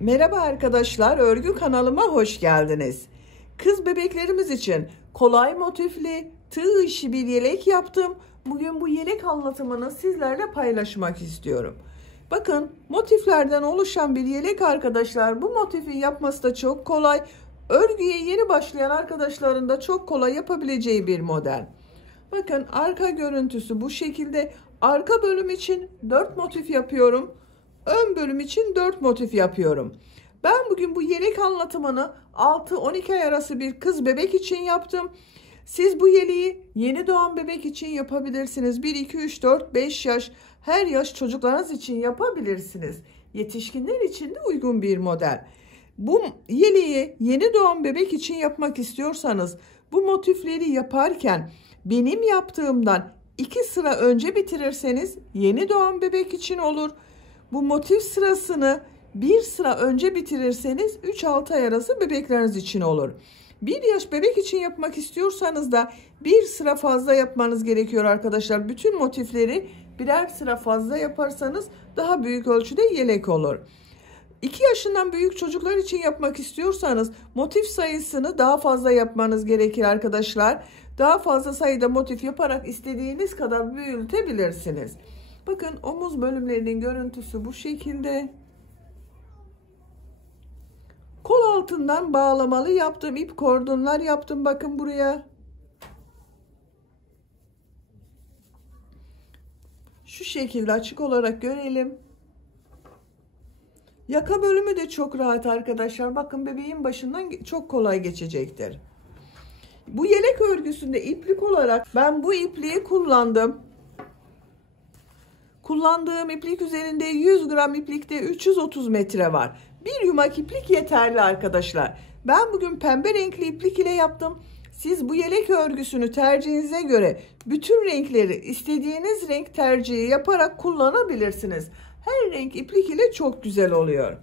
Merhaba arkadaşlar, örgü kanalıma hoş geldiniz. Kız bebeklerimiz için kolay motifli, tığ işi bir yelek yaptım. Bugün bu yelek anlatımını sizlerle paylaşmak istiyorum. Bakın, motiflerden oluşan bir yelek arkadaşlar. Bu motifi yapması da çok kolay. Örgüye yeni başlayan arkadaşların da çok kolay yapabileceği bir model. Bakın, arka görüntüsü bu şekilde. Arka bölüm için 4 motif yapıyorum. Ön bölüm için 4 motif yapıyorum. Ben bugün bu yelek anlatımını 6-12 ay arası bir kız bebek için yaptım. Siz bu yeleği yeni doğan bebek için yapabilirsiniz. 1, 2, 3, 4, 5 yaş, her yaş çocuklarınız için yapabilirsiniz. Yetişkinler için de uygun bir model. Bu yeleği yeni doğan bebek için yapmak istiyorsanız bu motifleri yaparken benim yaptığımdan 2 sıra önce bitirirseniz yeni doğan bebek için olur. Bu motif sırasını bir sıra önce bitirirseniz 3-6 ay arası bebekleriniz için olur. 1 yaş bebek için yapmak istiyorsanız da bir sıra fazla yapmanız gerekiyor arkadaşlar. Bütün motifleri birer sıra fazla yaparsanız daha büyük ölçüde yelek olur. 2 yaşından büyük çocuklar için yapmak istiyorsanız motif sayısını daha fazla yapmanız gerekir arkadaşlar. Daha fazla sayıda motif yaparak istediğiniz kadar büyütebilirsiniz. Bakın, omuz bölümlerinin görüntüsü bu şekilde. Kol altından bağlamalı yaptım. İp kordonlar yaptım. Bakın buraya. Şu şekilde açık olarak görelim. Yaka bölümü de çok rahat arkadaşlar. Bakın, bebeğin başından çok kolay geçecektir. Bu yelek örgüsünde iplik olarak ben bu ipliği kullandım. Kullandığım iplik üzerinde 100 gram iplikte 330 metre var. Bir yumak iplik yeterli arkadaşlar. Ben bugün pembe renkli iplik ile yaptım. Siz bu yelek örgüsünü tercihinize göre bütün renkleri istediğiniz renk tercihi yaparak kullanabilirsiniz. Her renk iplik ile çok güzel oluyor.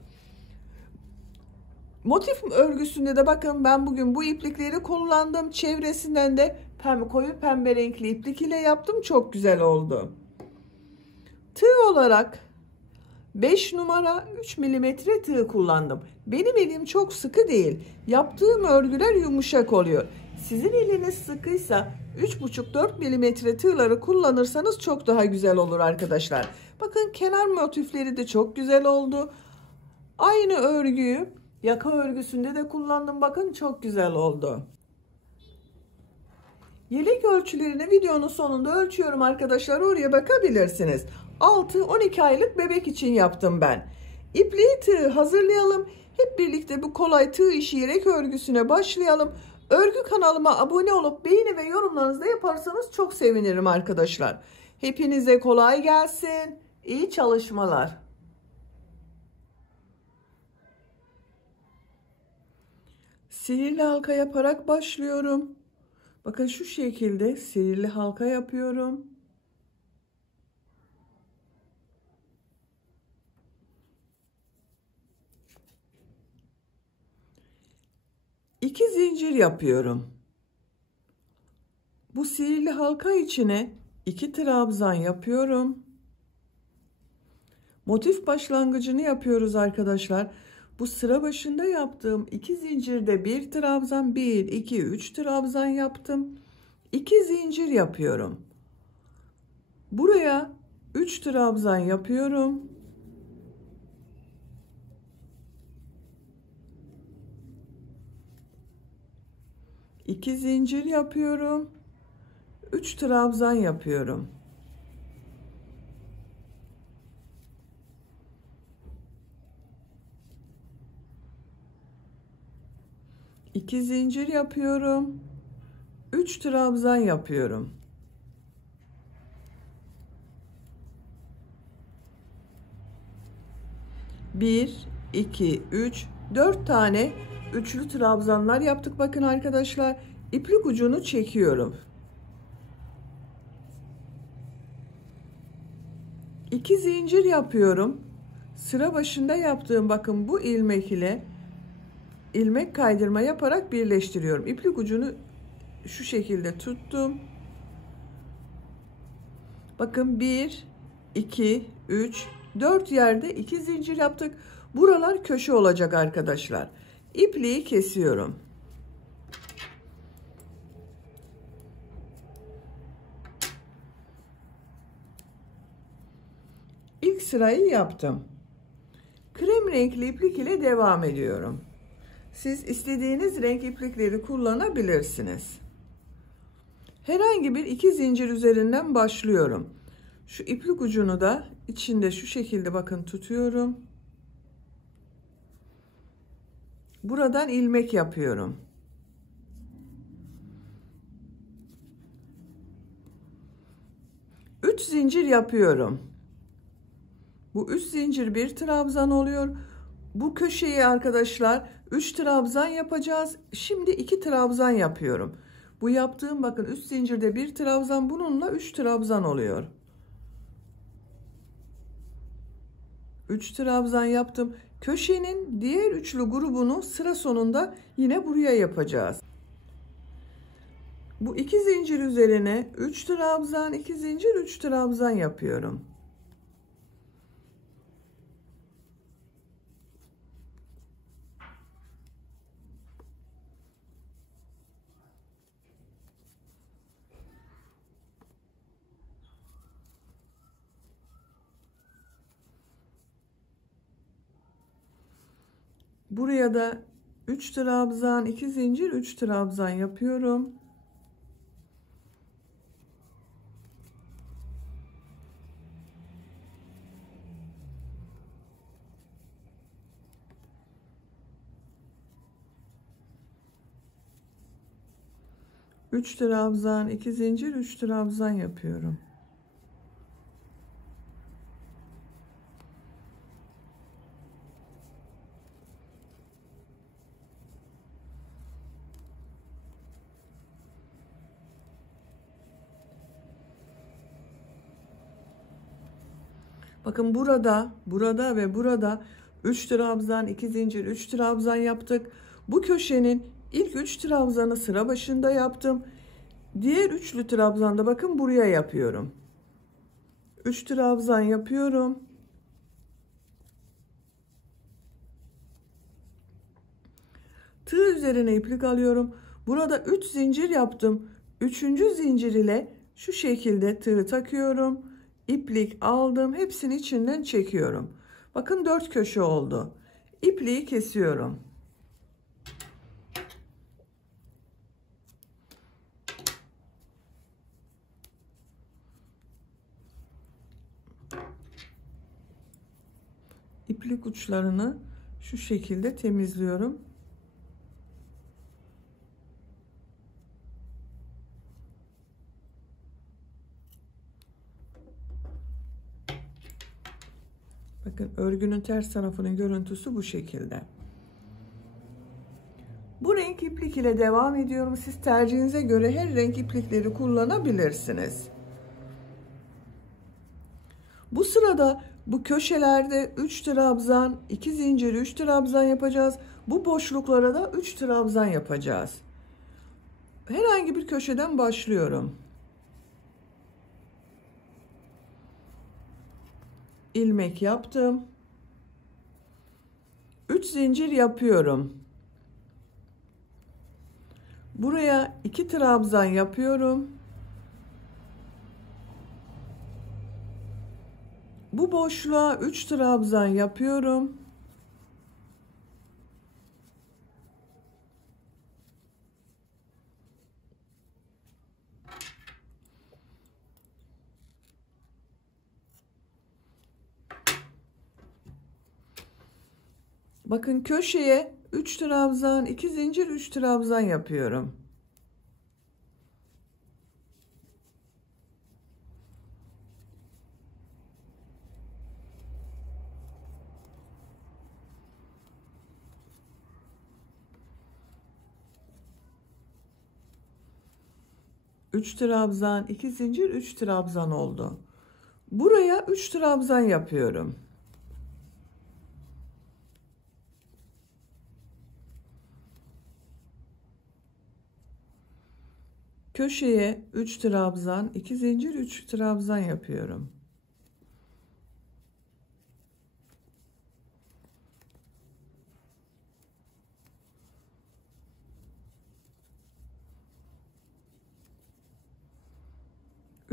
Motif örgüsünde de bakın, ben bugün bu iplikleri kullandım. Çevresinden de koyu pembe renkli iplik ile yaptım. Çok güzel oldu. Tığ olarak 5 numara 3 milimetre tığ kullandım. Benim elim çok sıkı değil. Yaptığım örgüler yumuşak oluyor. Sizin eliniz sıkıysa 3,5-4 milimetre tığları kullanırsanız çok daha güzel olur arkadaşlar. Bakın, kenar motifleri de çok güzel oldu. Aynı örgüyü yaka örgüsünde de kullandım. Bakın, çok güzel oldu. Yelek ölçülerini videonun sonunda ölçüyorum arkadaşlar. Oraya bakabilirsiniz. 6-12 aylık bebek için yaptım ben. İpliği, tığ hazırlayalım. Hep birlikte bu kolay tığ işi yelek örgüsüne başlayalım. Örgü kanalıma abone olup beğeni ve yorumlarınızı da yaparsanız çok sevinirim arkadaşlar. Hepinize kolay gelsin. İyi çalışmalar. Sihirli halka yaparak başlıyorum. Bakın, şu şekilde sihirli halka yapıyorum. İki zincir yapıyorum. Bu sihirli halka içine 2 trabzan yapıyorum. Motif başlangıcını yapıyoruz arkadaşlar. Bu sıra başında yaptığım 2 zincirde 1 trabzan, 1 2 3 trabzan yaptım. 2 zincir yapıyorum. Buraya 3 trabzan yapıyorum. İki zincir yapıyorum. 3 trabzan yapıyorum. İki zincir yapıyorum. 3 trabzan yapıyorum. Bir, iki, üç, 4 tane üçlü trabzanlar yaptık. Bakın arkadaşlar, iplik ucunu çekiyorum. 2 zincir yapıyorum. Sıra başında yaptığım, bakın, bu ilmek ile ilmek kaydırma yaparak birleştiriyorum. İplik ucunu şu şekilde tuttum. Bakın, 1 2 3 4 yerde 2 zincir yaptık. Buralar köşe olacak arkadaşlar. İpliği kesiyorum. İlk sırayı yaptım. Krem renkli iplik ile devam ediyorum. Siz istediğiniz renk iplikleri kullanabilirsiniz. Herhangi bir 2 zincir üzerinden başlıyorum. Şu iplik ucunu da içinde şu şekilde bakın tutuyorum. Buradan ilmek yapıyorum. Üç zincir yapıyorum. Bu 3 zincir bir trabzan oluyor. Bu köşeyi arkadaşlar 3 trabzan yapacağız. Şimdi 2 trabzan yapıyorum. Bu yaptığım bakın 3 zincirde bir trabzan, bununla 3 trabzan oluyor. 3 trabzan yaptım. Köşenin diğer üçlü grubunu sıra sonunda yine buraya yapacağız. Bu 2 zincir üzerine 3 trabzan, 2 zincir, 3 trabzan yapıyorum. Buraya da 3 trabzan, 2 zincir, 3 trabzan yapıyorum. Üç trabzan, 2 zincir, 3 trabzan yapıyorum. Bakın burada ve burada 3 trabzan, 2 zincir, 3 trabzan yaptık. Bu köşenin ilk 3 trabzanı sıra başında yaptım. Diğer üçlü trabzanda bakın buraya yapıyorum. 3 trabzan yapıyorum. Tığ üzerine iplik alıyorum. Burada 3 zincir yaptım. 3. zincir ile şu şekilde tığ takıyorum. İplik aldım. Hepsini içinden çekiyorum. Bakın 4 köşe oldu. İpliği kesiyorum. İplik uçlarını şu şekilde temizliyorum. Bakın örgünün ters tarafının görüntüsü bu şekilde. Bu renk iplik ile devam ediyorum. Siz tercihinize göre her renk iplikleri kullanabilirsiniz. Bu sırada bu köşelerde 3 trabzan, 2 zincir, 3 trabzan yapacağız. Bu boşluklara da 3 trabzan yapacağız. Herhangi bir köşeden başlıyorum. İlmek yaptım. 3 zincir yapıyorum. Buraya 2 trabzan yapıyorum. Bu boşluğa 3 trabzan yapıyorum. Bakın köşeye 3 trabzan, 2 zincir, 3 trabzan yapıyorum. Üç trabzan, 2 zincir, 3 trabzan oldu. Buraya 3 trabzan yapıyorum. Köşeye 3 trabzan, 2 zincir, 3 trabzan yapıyorum.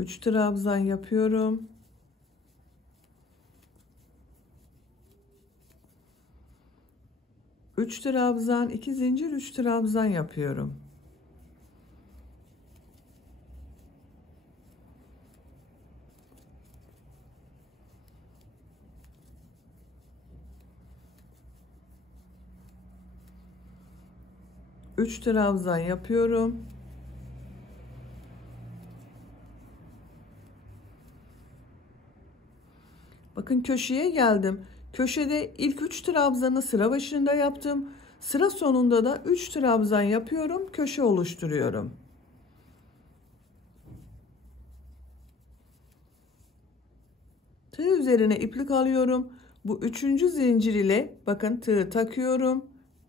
3 trabzan yapıyorum. Üç trabzan, 2 zincir, 3 trabzan yapıyorum. Üç trabzan yapıyorum. Bakın köşeye geldim. Köşede ilk 3 trabzanı sıra başında yaptım. Sıra sonunda da 3 trabzan yapıyorum. Köşe oluşturuyorum. Tığ üzerine iplik alıyorum. Bu 3. zincir ile bakın tığı takıyorum.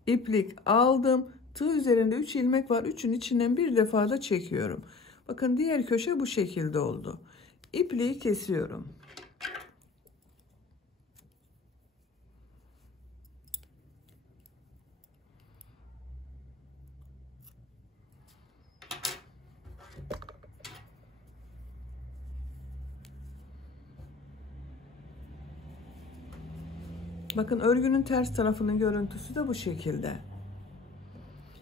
İplik aldım. Tığ üzerinde 3 ilmek var. 3'ün içinden bir defa da çekiyorum. Bakın diğer köşe bu şekilde oldu. İpliği kesiyorum. Bakın örgünün ters tarafının görüntüsü de bu şekilde.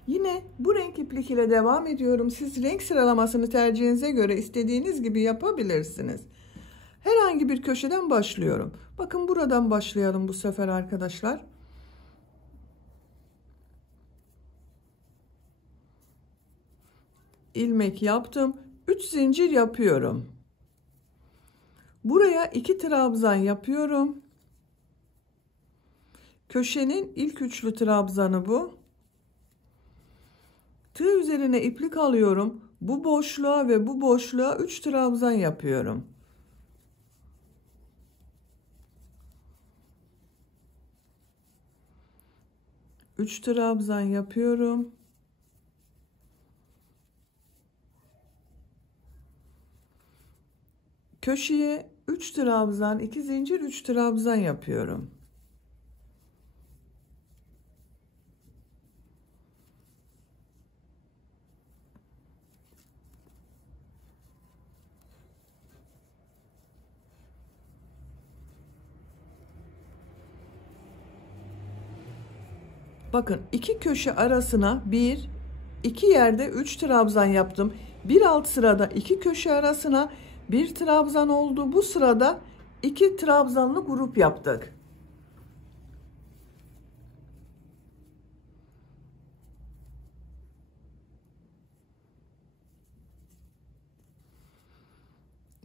Yine bu renk iplik ile devam ediyorum. Siz renk sıralamasını tercihinize göre istediğiniz gibi yapabilirsiniz. Herhangi bir köşeden başlıyorum. Bakın buradan başlayalım bu sefer arkadaşlar. İlmek yaptım. 3 zincir yapıyorum. Buraya 2 trabzan yapıyorum. Köşenin ilk üçlü trabzanı bu. Tığ üzerine iplik alıyorum. Bu boşluğa ve bu boşluğa 3 trabzan yapıyorum. Üç trabzan yapıyorum. Köşeye 3 trabzan, 2 zincir, 3 trabzan yapıyorum. Bakın iki köşe arasına iki yerde 3 trabzan yaptım. Bir alt sırada iki köşe arasına bir trabzan oldu. Bu sırada 2 trabzanlı grup yaptık.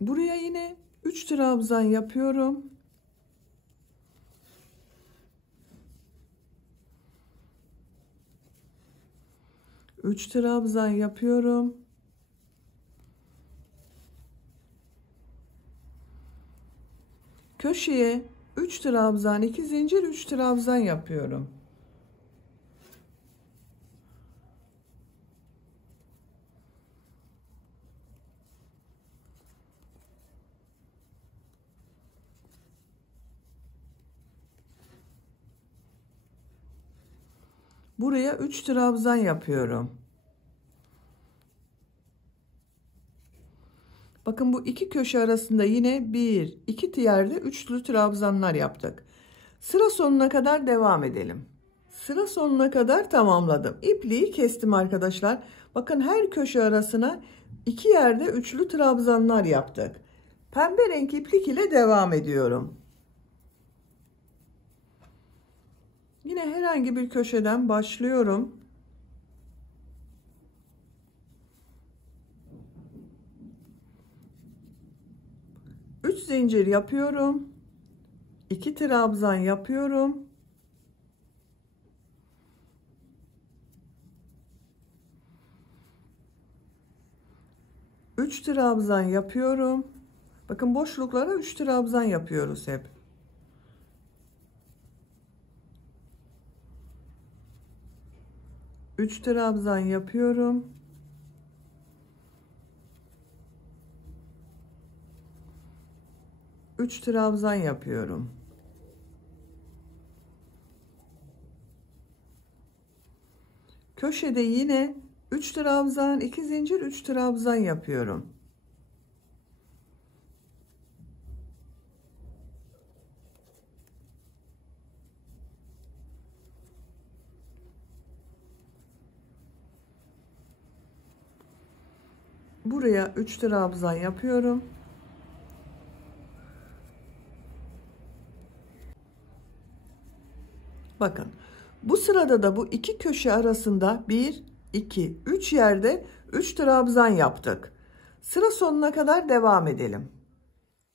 Buraya yine 3 trabzan yapıyorum. Üç trabzan yapıyorum. Köşeye 3 trabzan, 2 zincir, 3 trabzan yapıyorum. Buraya 3 trabzan yapıyorum. Bakın bu iki köşe arasında yine bir, iki yerde üçlü trabzanlar yaptık. Sıra sonuna kadar devam edelim. Sıra sonuna kadar tamamladım. İpliği kestim arkadaşlar. Bakın her köşe arasına iki yerde üçlü trabzanlar yaptık. Pembe renk iplik ile devam ediyorum. Yine herhangi bir köşeden başlıyorum. 3 zincir yapıyorum. 2 trabzan yapıyorum. Üç trabzan yapıyorum. Bakın boşluklara 3 trabzan yapıyoruz hep. Üç trabzan yapıyorum. Üç trabzan yapıyorum. Köşede yine 3 trabzan, 2 zincir, 3 trabzan yapıyorum. Buraya 3 trabzan yapıyorum. Bakın. Bu sırada da bu iki köşe arasında 1, 2, 3 yerde 3 trabzan yaptık. Sıra sonuna kadar devam edelim.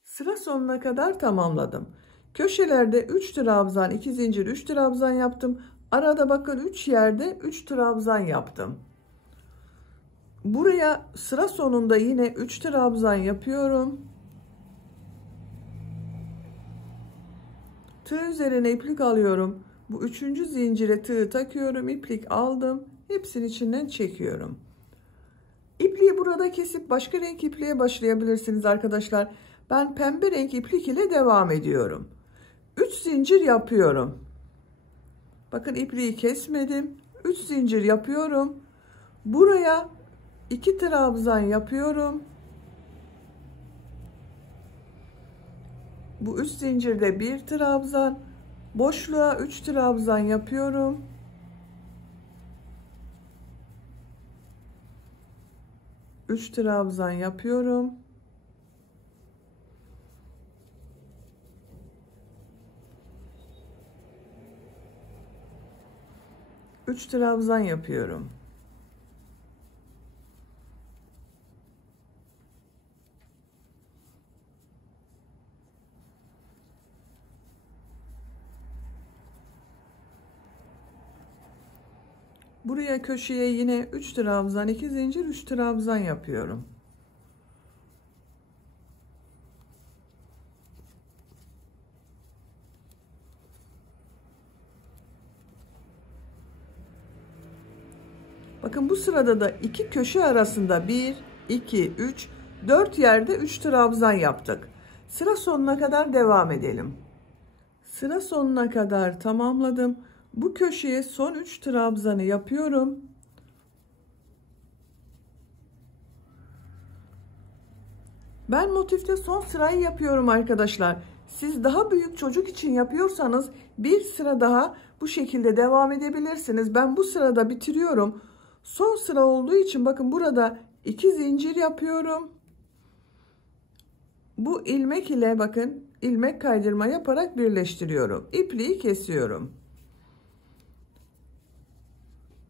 Sıra sonuna kadar tamamladım. Köşelerde 3 trabzan, 2 zincir, 3 trabzan yaptım. Arada bakın 3 yerde 3 trabzan yaptım. Buraya sıra sonunda yine 3 trabzan yapıyorum. Tığ üzerine iplik alıyorum. Bu üçüncü zincire tığ takıyorum. İplik aldım. Hepsinin içinden çekiyorum. İpliği burada kesip başka renk ipliğe başlayabilirsiniz arkadaşlar. Ben pembe renk iplik ile devam ediyorum. 3 zincir yapıyorum. Bakın ipliği kesmedim. 3 zincir yapıyorum. Buraya 2 trabzan yapıyorum. Bu 3 zincirde 1 trabzan. Boşluğa 3 trabzan yapıyorum. Üç trabzan yapıyorum. Üç trabzan yapıyorum. Buraya köşeye yine 3 trabzan, 2 zincir, 3 trabzan yapıyorum. Bakın bu sırada da iki köşe arasında 1, 2, 3, 4 yerde 3 trabzan yaptık. Sıra sonuna kadar devam edelim. Sıra sonuna kadar tamamladım. Bu köşeye son 3 trabzanı yapıyorum. Ben motifte son sırayı yapıyorum arkadaşlar. Siz daha büyük çocuk için yapıyorsanız bir sıra daha bu şekilde devam edebilirsiniz. Ben bu sırada bitiriyorum. Son sıra olduğu için bakın burada 2 zincir yapıyorum. Bu ilmek ile bakın ilmek kaydırma yaparak birleştiriyorum. İpliği kesiyorum.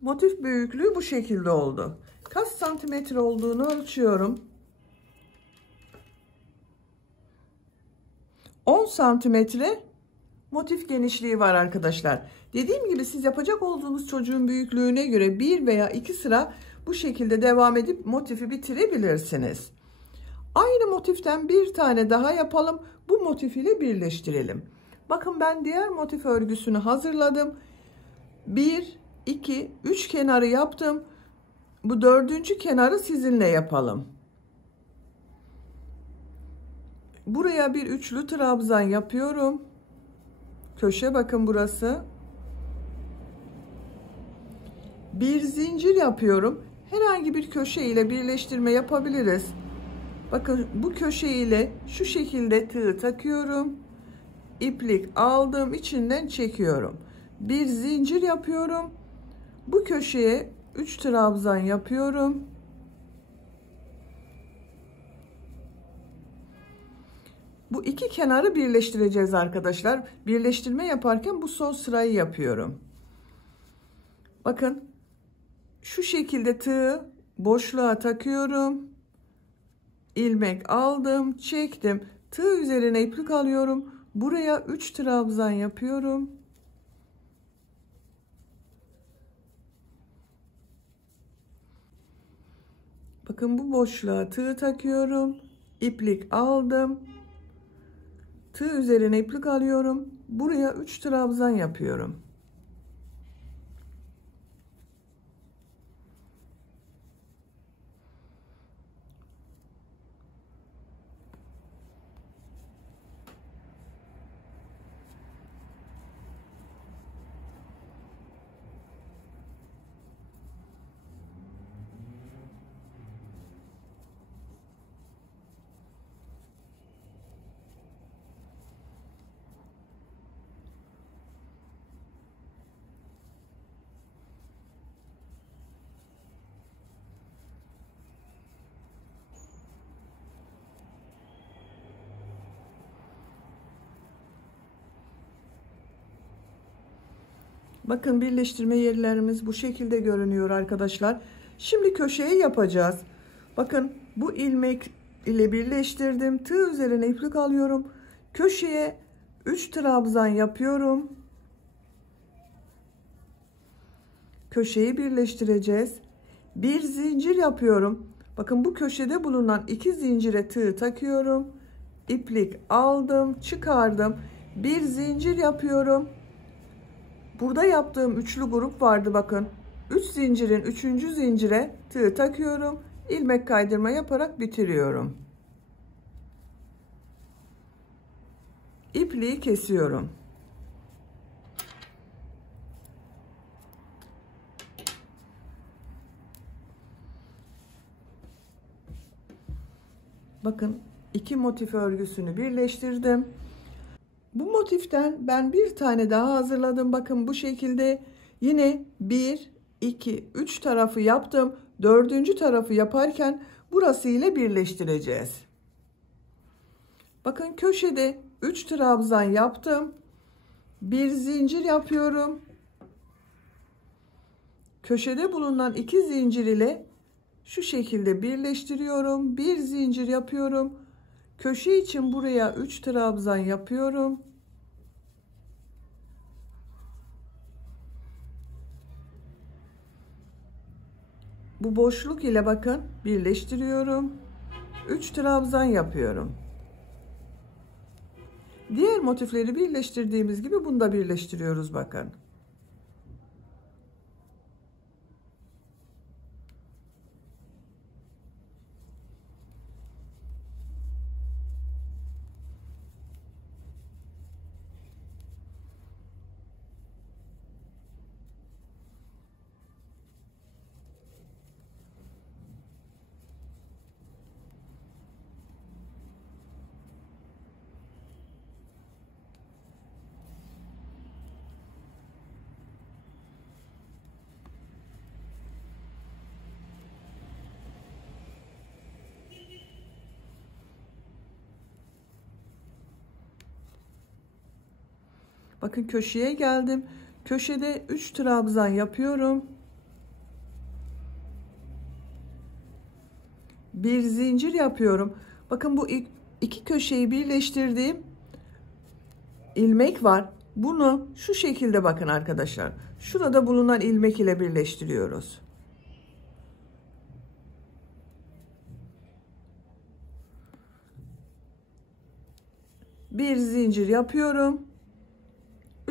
Motif büyüklüğü bu şekilde oldu. Kaç santimetre olduğunu ölçüyorum. 10 santimetre motif genişliği var arkadaşlar. Dediğim gibi siz yapacak olduğunuz çocuğun büyüklüğüne göre bir veya iki sıra bu şekilde devam edip motifi bitirebilirsiniz. Aynı motiften bir tane daha yapalım. Bu motif ile birleştirelim. Bakın ben diğer motif örgüsünü hazırladım. 1, 2, 3 kenarı yaptım. Bu dördüncü kenarı sizinle yapalım. Buraya bir üçlü trabzan yapıyorum. Köşe bakın burası. Bir zincir yapıyorum. Herhangi bir köşe ile birleştirme yapabiliriz. Bakın bu köşe ile şu şekilde tığ takıyorum. İplik aldım, içinden çekiyorum. Bir zincir yapıyorum. Bu köşeye 3 trabzan yapıyorum. Bu iki kenarı birleştireceğiz arkadaşlar. Birleştirme yaparken bu son sırayı yapıyorum. Bakın şu şekilde tığı boşluğa takıyorum. İlmek aldım, çektim. Tığ üzerine iplik alıyorum. Buraya 3 trabzan yapıyorum. Bakın bu boşluğa tığ takıyorum. İplik aldım. Tığ üzerine iplik alıyorum. Buraya 3 trabzan yapıyorum. Bakın birleştirme yerlerimiz bu şekilde görünüyor arkadaşlar. Şimdi köşeyi yapacağız. Bakın bu ilmek ile birleştirdim. Tığ üzerine iplik alıyorum. Köşeye 3 trabzan yapıyorum. Köşeyi birleştireceğiz. Bir zincir yapıyorum. Bakın bu köşede bulunan 2 zincire tığ takıyorum. İplik aldım, çıkardım. Bir zincir yapıyorum. Burada yaptığım üçlü grup vardı bakın. 3 zincirin 3. zincire tığ takıyorum. İlmek kaydırma yaparak bitiriyorum. İpliği kesiyorum. Bakın 2 motif örgüsünü birleştirdim. Bu motiften ben bir tane daha hazırladım. Bakın bu şekilde yine 1, 2, 3 tarafı yaptım. 4. tarafı yaparken burası ile birleştireceğiz. Bakın köşede 3 trabzan yaptım. Bir zincir yapıyorum. Köşede bulunan 2 zincir ile şu şekilde birleştiriyorum. Bir zincir yapıyorum. Köşe için buraya 3 trabzan yapıyorum. Bu boşluk ile bakın birleştiriyorum. 3 trabzan yapıyorum. Diğer motifleri birleştirdiğimiz gibi bunu da birleştiriyoruz bakın. Bakın köşeye geldim. Köşede 3 trabzan yapıyorum. Bir zincir yapıyorum. Bakın bu iki köşeyi birleştirdiğim ilmek var. Bunu şu şekilde bakın arkadaşlar. Şurada bulunan ilmek ile birleştiriyoruz. Bir zincir yapıyorum.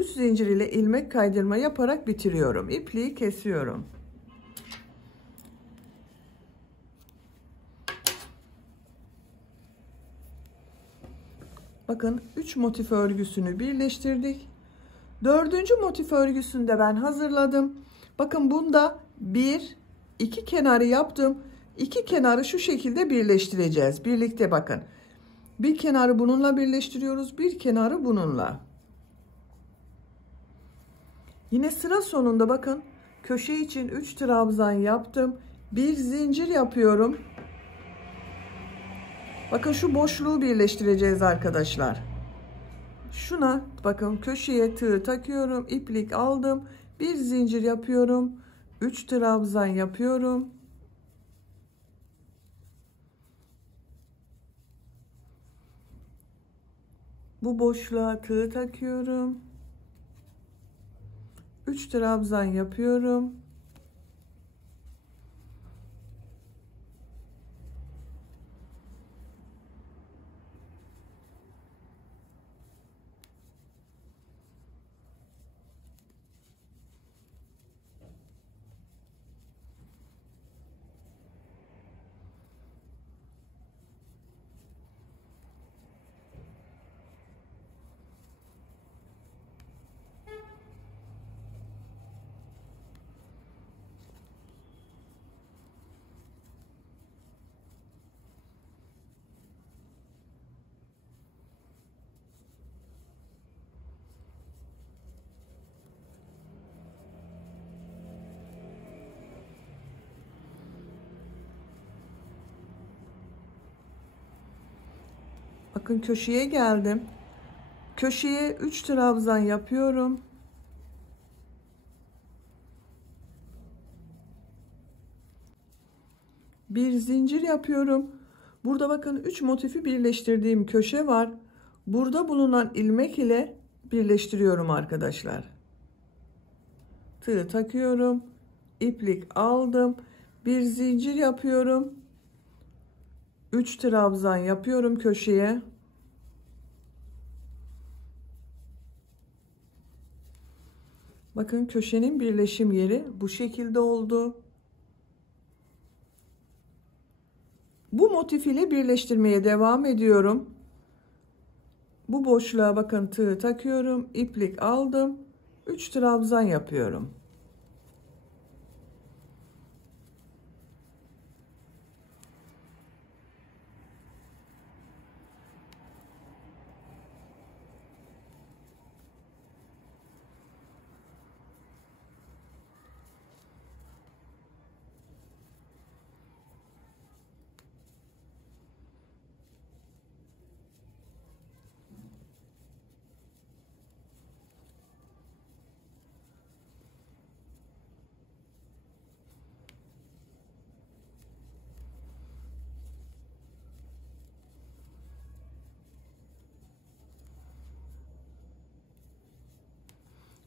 3 zincir ile ilmek kaydırma yaparak bitiriyorum. İpliği kesiyorum. Bakın 3 motif örgüsünü birleştirdik. 4. motif örgüsünü de ben hazırladım. Bakın bunda 2 kenarı yaptım. 2 kenarı şu şekilde birleştireceğiz. Birlikte bakın. Bir kenarı bununla birleştiriyoruz. Bir kenarı bununla. Yine sıra sonunda bakın köşe için 3 trabzan yaptım. Bir zincir yapıyorum. Bakın şu boşluğu birleştireceğiz arkadaşlar. Şuna bakın köşeye tığ takıyorum. İplik aldım. Bir zincir yapıyorum. 3 trabzan yapıyorum. Bu boşluğa tığ takıyorum. 3 trabzan yapıyorum. Bakın köşeye geldim. Köşeye 3 trabzan yapıyorum. Bir zincir yapıyorum. Burada bakın 3 motifi birleştirdiğim köşe var. Burada bulunan ilmek ile birleştiriyorum arkadaşlar. Tığ takıyorum. İplik aldım. Bir zincir yapıyorum. 3 trabzan yapıyorum köşeye. Bakın köşenin birleşim yeri bu şekilde oldu. Bu motif ile birleştirmeye devam ediyorum. Bu boşluğa bakın tığ takıyorum. İplik aldım. 3 trabzan yapıyorum.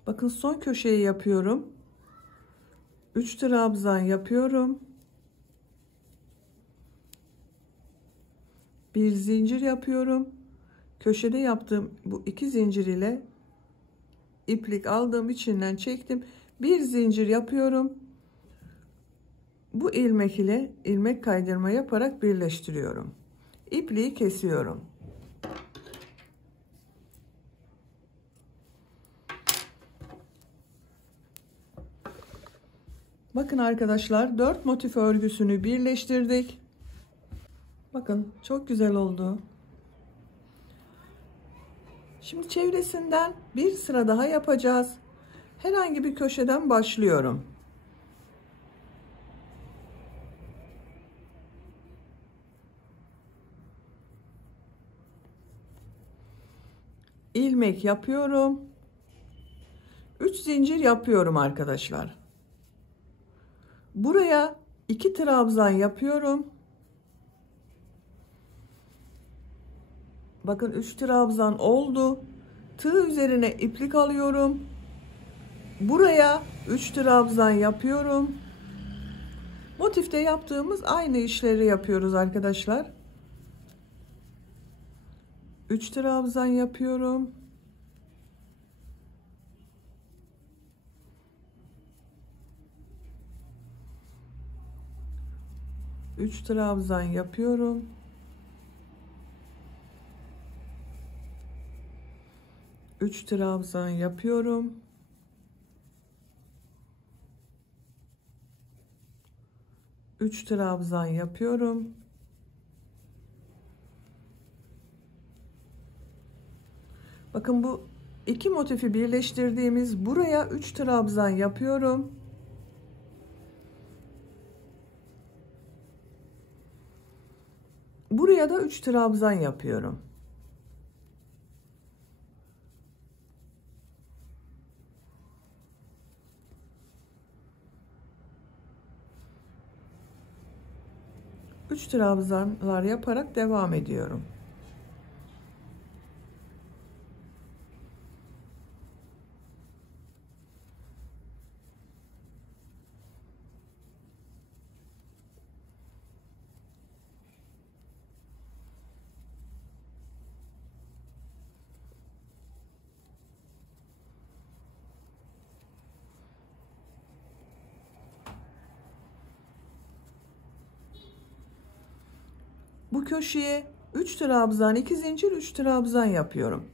Bakın son köşeyi yapıyorum. 3 trabzan yapıyorum. Bir zincir yapıyorum. Köşede yaptığım bu 2 zincir ile iplik aldığım içinden çektim. Bir zincir yapıyorum. Bu ilmek ile ilmek kaydırma yaparak birleştiriyorum. İpliği kesiyorum. Bakın arkadaşlar 4 motif örgüsünü birleştirdik. Bakın çok güzel oldu. Şimdi çevresinden bir sıra daha yapacağız. Herhangi bir köşeden başlıyorum. İlmek yapıyorum. 3 zincir yapıyorum arkadaşlar. Buraya 2 trabzan yapıyorum. Bakın 3 trabzan oldu. Tığ üzerine iplik alıyorum. Buraya 3 trabzan yapıyorum. Motifte yaptığımız aynı işleri yapıyoruz arkadaşlar. 3 trabzan yapıyorum. Üç trabzan yapıyorum. Üç trabzan yapıyorum. Üç trabzan yapıyorum. Bakın bu iki motifi birleştirdiğimiz buraya 3 trabzan yapıyorum. Buraya da 3 trabzan yapıyorum. Üç trabzanlar yaparak devam ediyorum. Bu köşeye 3 trabzan, 2 zincir, 3 trabzan yapıyorum.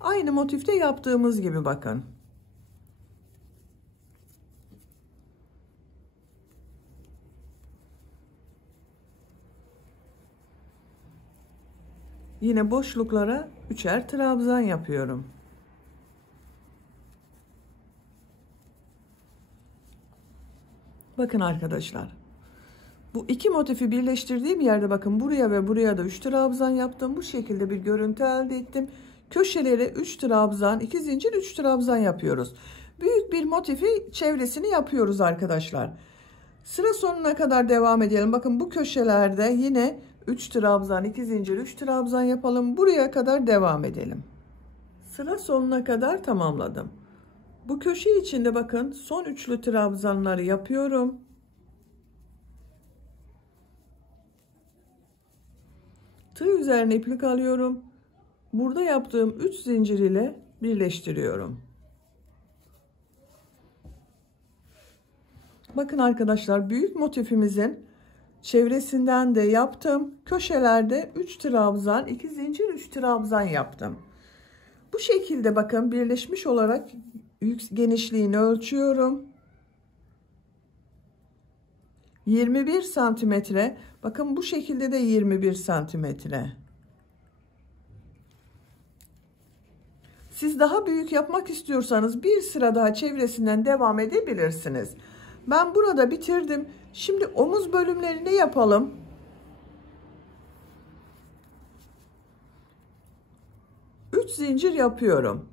Aynı motifte yaptığımız gibi bakın. Yine boşluklara 3'er trabzan yapıyorum. Bakın arkadaşlar. Bu iki motifi birleştirdiğim yerde bakın buraya ve buraya da 3 trabzan yaptım. Bu şekilde bir görüntü elde ettim. Köşelere 3 trabzan, 2 zincir, 3 trabzan yapıyoruz. Büyük bir motifi çevresini yapıyoruz arkadaşlar. Sıra sonuna kadar devam edelim. Bakın bu köşelerde yine 3 trabzan, 2 zincir, 3 trabzan yapalım. Buraya kadar devam edelim. Sıra sonuna kadar tamamladım. Bu köşe içinde bakın son üçlü trabzanları yapıyorum. Tığ üzerine iplik alıyorum. Burada yaptığım 3 zincir ile birleştiriyorum. Bakın arkadaşlar, büyük motifimizin çevresinden de yaptım. Köşelerde 3 trabzan, 2 zincir, 3 trabzan yaptım. Bu şekilde bakın birleşmiş olarak genişliğini ölçüyorum. 21 santimetre. Bakın bu şekilde de 21 santimetre. Siz daha büyük yapmak istiyorsanız bir sıra daha çevresinden devam edebilirsiniz. Ben burada bitirdim. Şimdi omuz bölümlerini yapalım. Üç zincir yapıyorum.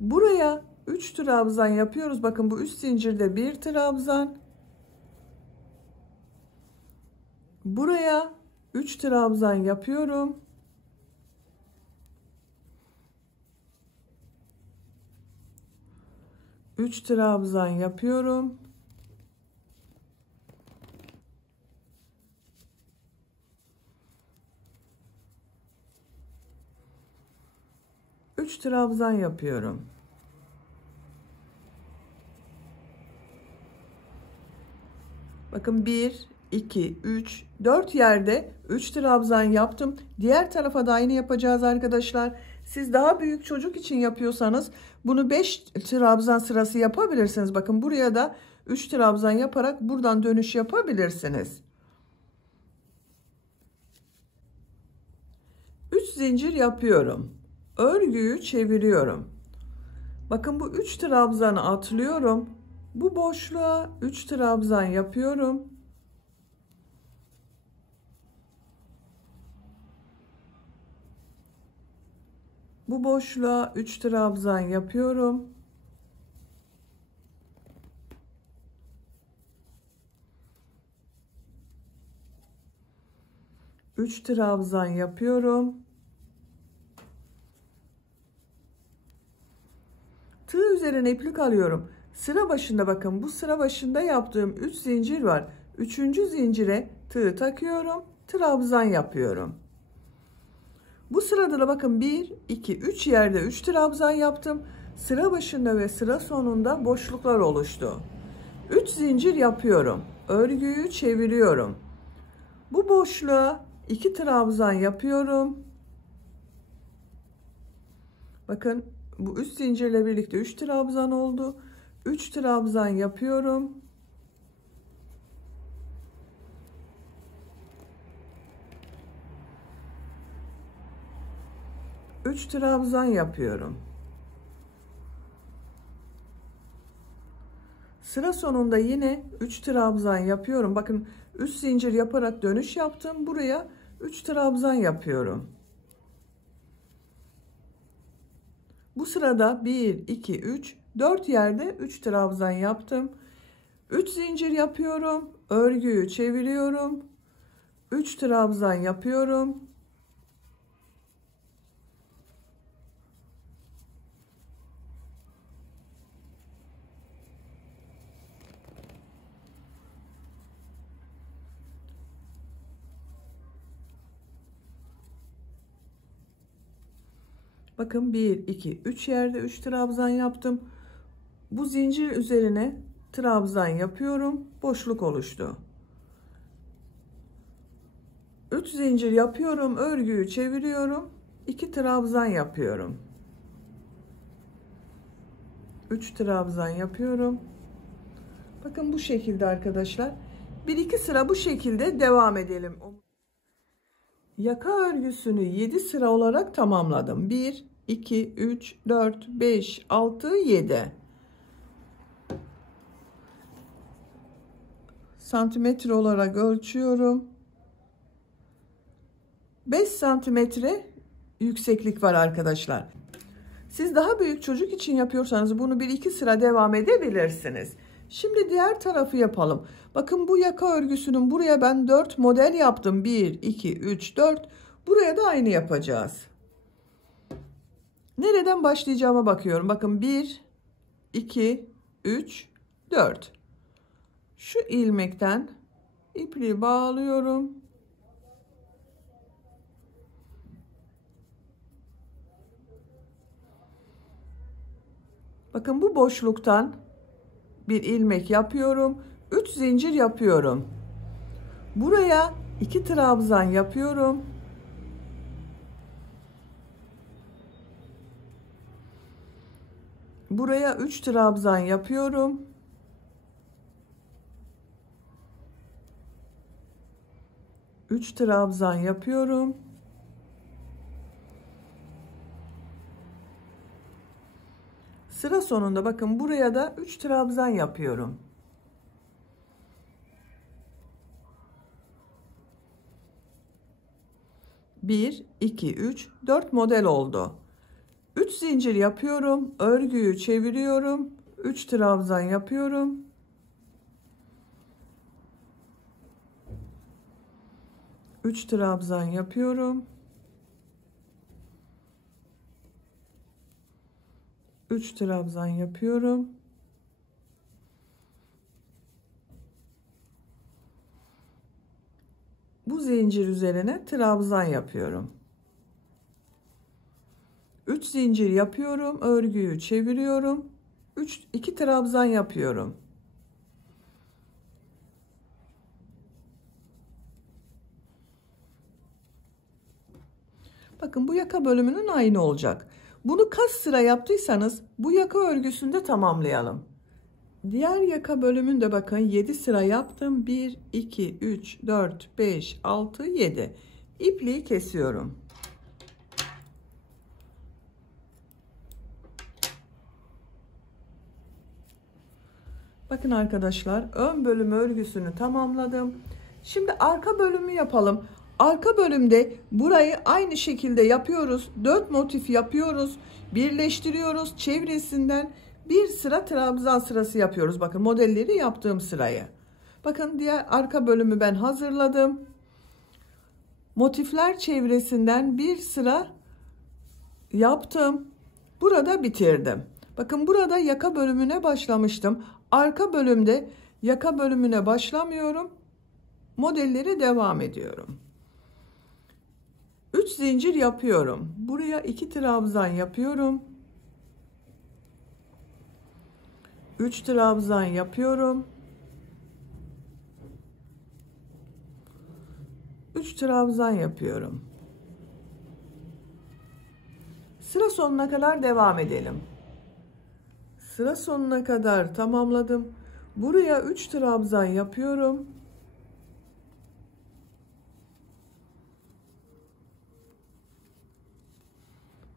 Buraya 3 trabzan yapıyoruz. Bakın bu 3 zincirde 1 trabzan. Buraya 3 trabzan yapıyorum. Üç trabzan yapıyorum. Üç trabzan yapıyorum. Bakın 1, 2, 3, 4 yerde 3 trabzan yaptım. Diğer tarafa da aynı yapacağız arkadaşlar. Siz daha büyük çocuk için yapıyorsanız bunu 5 trabzan sırası yapabilirsiniz. Bakın buraya da 3 trabzan yaparak buradan dönüş yapabilirsiniz. 3 zincir yapıyorum. Örgüyü çeviriyorum. Bakın bu 3 trabzanı atlıyorum. Bu boşluğa 3 trabzan yapıyorum. Bu boşluğa 3 trabzan yapıyorum. Üç trabzan yapıyorum. Tığ üzerine iplik alıyorum. Sıra başında bakın, bu sıra başında yaptığım 3 zincir var. 3. zincire tığ takıyorum. Trabzan yapıyorum. Bu sırada da bakın 1, 2, 3 yerde 3 trabzan yaptım. Sıra başında ve sıra sonunda boşluklar oluştu. 3 zincir yapıyorum. Örgüyü çeviriyorum. Bu boşluğa 2 trabzan yapıyorum. Bakın bu 3 zincirle birlikte 3 trabzan oldu. 3 trabzan yapıyorum. Üç trabzan yapıyorum. Sıra sonunda yine 3 trabzan yapıyorum. Bakın 3 zincir yaparak dönüş yaptım. Buraya 3 trabzan yapıyorum. Bu sırada 1, 2, 3, 4 yerde 3 trabzan yaptım. 3 zincir yapıyorum. Örgüyü çeviriyorum. 3 trabzan yapıyorum. Bakın 1, 2, 3 yerde 3 trabzan yaptım. Bu zincir üzerine trabzan yapıyorum. Boşluk oluştu. 3 zincir yapıyorum. Örgüyü çeviriyorum. 2 trabzan yapıyorum. 3 trabzan yapıyorum. Bakın bu şekilde arkadaşlar. 1-2 sıra bu şekilde devam edelim. Yaka örgüsünü 7 sıra olarak tamamladım. 1, 2, 3, 4, 5, 6, 7. Santimetre olarak ölçüyorum. 5 santimetre yükseklik var arkadaşlar. Siz daha büyük çocuk için yapıyorsanız bunu 1-2 sıra devam edebilirsiniz. Şimdi diğer tarafı yapalım. Bakın bu yaka örgüsünün buraya ben 4 model yaptım. 1, 2, 3, 4. Buraya da aynı yapacağız. Nereden başlayacağıma bakıyorum. Bakın 1, 2, 3, 4. Şu ilmekten ipliği bağlıyorum. Bakın bu boşluktan bir ilmek yapıyorum. 3 zincir yapıyorum. Buraya 2 trabzan yapıyorum. Buraya 3 trabzan yapıyorum. Üç trabzan yapıyorum. Sıra sonunda bakın buraya da 3 trabzan yapıyorum. Bir, iki, üç, 4 model oldu. 3 zincir yapıyorum. Örgüyü çeviriyorum. 3 trabzan yapıyorum. Üç trabzan yapıyorum. 3 trabzan yapıyorum. Bu zincir üzerine trabzan yapıyorum. 3 zincir yapıyorum. Örgüyü çeviriyorum. 2 trabzan yapıyorum. Bakın bu yaka bölümünün aynı olacak. Bunu kaç sıra yaptıysanız bu yaka örgüsünde tamamlayalım. Diğer yaka bölümünde bakın 7 sıra yaptım. 1, 2, 3, 4, 5, 6, 7. İpliği kesiyorum. Bakın arkadaşlar ön bölüm örgüsünü tamamladım. Şimdi arka bölümü yapalım. Arka bölümde burayı aynı şekilde yapıyoruz. 4 motif yapıyoruz. Birleştiriyoruz. Çevresinden bir sıra trabzan sırası yapıyoruz. Bakın modelleri yaptığım sırayı. Bakın diğer arka bölümü ben hazırladım. Motifler çevresinden bir sıra yaptım. Burada bitirdim. Bakın burada yaka bölümüne başlamıştım. Arka bölümde yaka bölümüne başlamıyorum. Modelleri devam ediyorum. 3 zincir yapıyorum. Buraya 2 trabzan yapıyorum. 3 trabzan yapıyorum. 3 trabzan yapıyorum. Sıra sonuna kadar devam edelim. Sıra sonuna kadar tamamladım. Buraya 3 trabzan yapıyorum.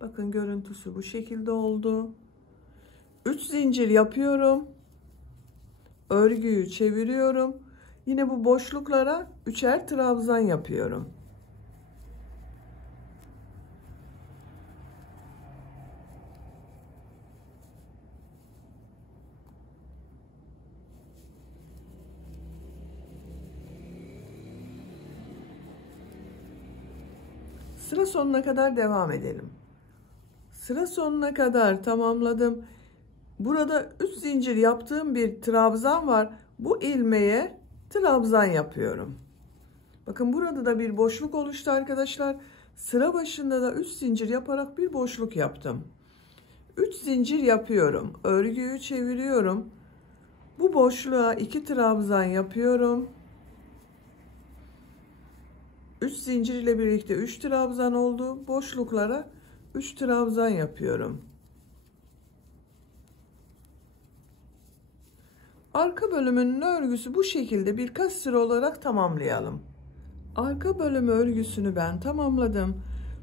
Bakın görüntüsü bu şekilde oldu. 3 zincir yapıyorum. Örgüyü çeviriyorum. Yine bu boşluklara 3'er trabzan yapıyorum. Sıra sonuna kadar devam edelim. Sıra sonuna kadar tamamladım. Burada 3 zincir yaptığım bir trabzan var. Bu ilmeğe trabzan yapıyorum. Bakın burada da bir boşluk oluştu arkadaşlar. Sıra başında da 3 zincir yaparak bir boşluk yaptım. 3 zincir yapıyorum. Örgüyü çeviriyorum. Bu boşluğa 2 trabzan yapıyorum. 3 zincir ile birlikte 3 trabzan oldu. Boşluklara 3 trabzan yapıyorum. Arka bölümünün örgüsü bu şekilde birkaç sıra olarak tamamlayalım. Arka bölümü örgüsünü ben tamamladım.